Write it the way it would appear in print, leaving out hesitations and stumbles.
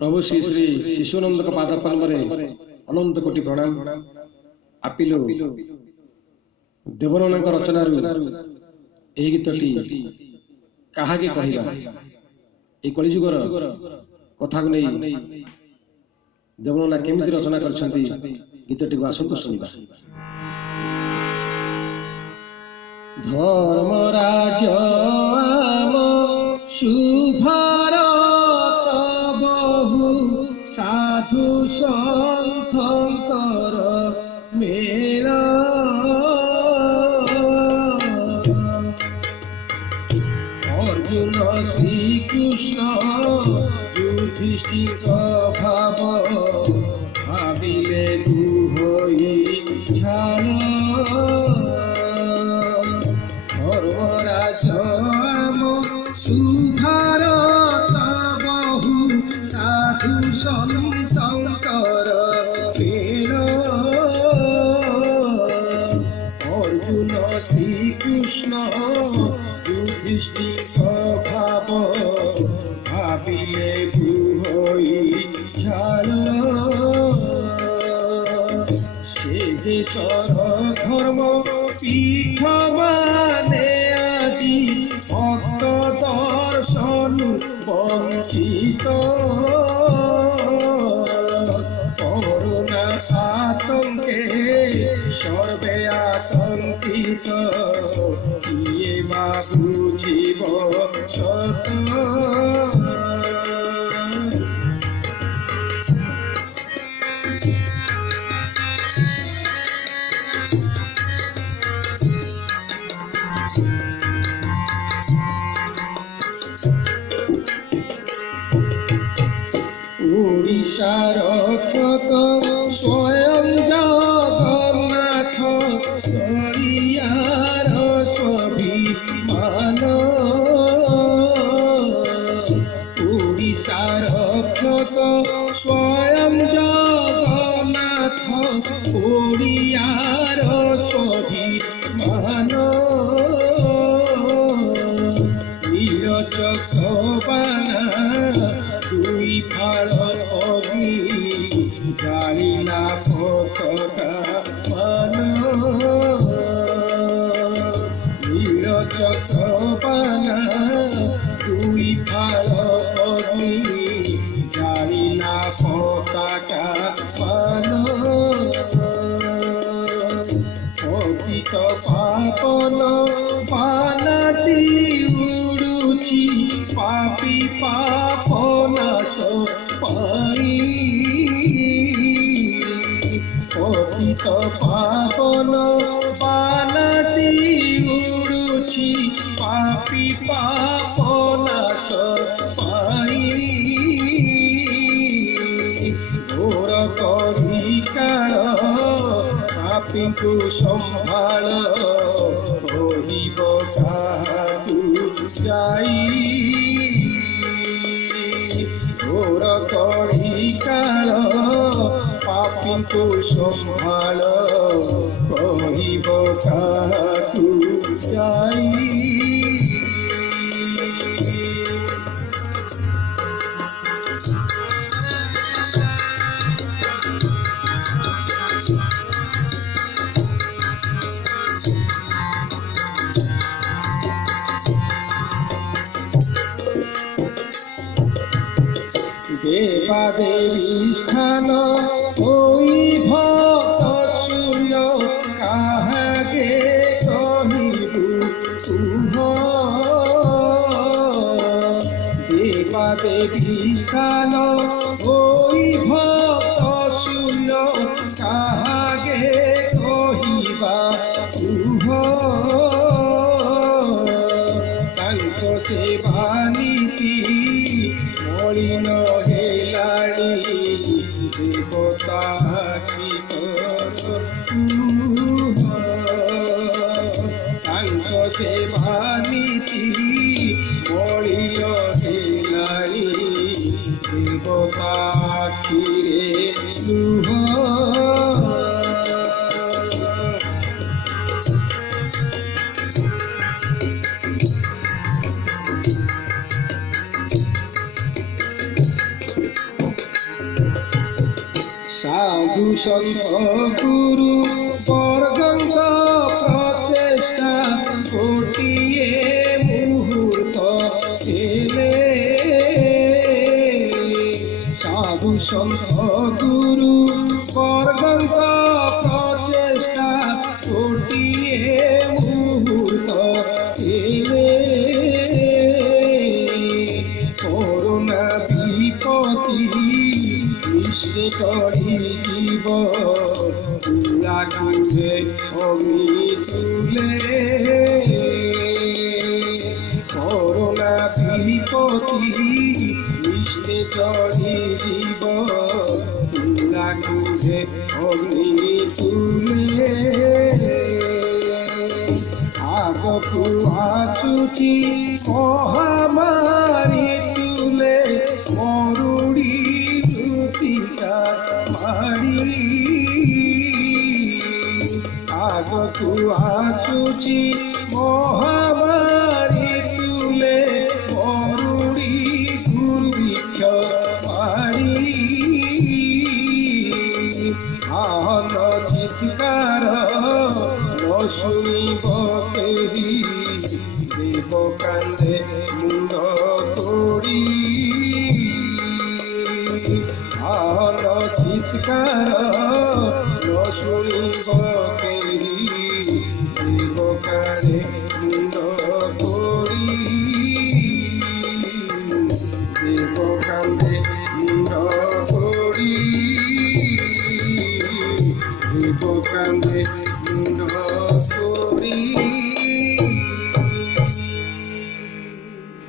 प्रभु श्री श्री शिशुनंद पाद पद्मरे अनंत कोटि प्रणाम। आपिलु देवनंद रचना गीतटी क्या कहवा ये कलिजुगर कथा को नहीं देवनंदा केमिति रचना करछंती गीतटी को आसंतु सुनिबा। धर्मराज आम शुभर बहु साधु सन्थंकर मेरा अर्जुन श्रीकृष्ण युधिष्ठिर भाव भाविले दुहोई झाल। धर्मराज आम सुभारत बहु साधु सन्थंकर मेरा अर्जुन श्रीकृष्ण युधिष्ठिर भाव भाविले दुहोई झाल। से देशर धर्म पीठ माने আজি भक्त दर्शन वंचित करुणा आतंके सर्वे आतंकित किए मा बुझिब सत। ओडिशार रक्षक स्वयं जगन्नाथ कलियार स्वाभिमान। ओडिशार रक्षक स्वयं जगन्नाथ कलियार स्वाभिमान। नीलचक्रबाण दुई फाल अग्नि जालिना पताका मान। नीलचक्रबाण दुई फाल अग्नि जालिना पताका मान। पतित पावन बाणाटी उड़ुछि पापी पाप नाश पाई। पतित पावन बाणाटी उड़ुछि पापी पाप नाश पाई। घोर कलिकाल पापी को संभाल कहिब काहाकु जाई। घोर कलिकाल पापी को संभाल कहिब काहाकु जाई। देवा देवी स्थान होई भक्त शून्य काहाके कहिबु तुह। देवा देवी स्थान होई भक्त शून्य काहाके कहिबा तुह। तांको सेवा नीति मलिन हेलाणी देवता तांक सेवा नीति मलिन हेलाणी देवता आखिरे लुह। সাধু সন্ত গুরু বর্গঙ্গ প্রচেষ্টা গোটিয়ে মুহূর্ত এলে সাধু সন্ত গুরু বর্গঙ্গ প্রচেষ্টা গোটিয়ে মুহূর্ত এলে করোনা বিপত্তি নিশ্চে করি জীব লাগুবে অমিতুলে করোনা বিপত্তি নিশ্চে করি জীব লাগুবে অমিতুলে আগକୁ ଆସୁଛି ମହାମାରୀ ତୁଲେ ମରୁଡ଼ି ମୃତ୍ତିକା ମାଡ଼ି আগକୁ ଆସୁଛି ମହାମାରୀ ତୁଲେ ମରୁଡ଼ି ଦୁର୍ଭିକ୍ଷ ମାଡ଼ି ଆହନ ଚିତ୍କାର শুনিব কেহি দেব কান্দে মুন্ড তোড়ি আহল চিৎকার শুনিব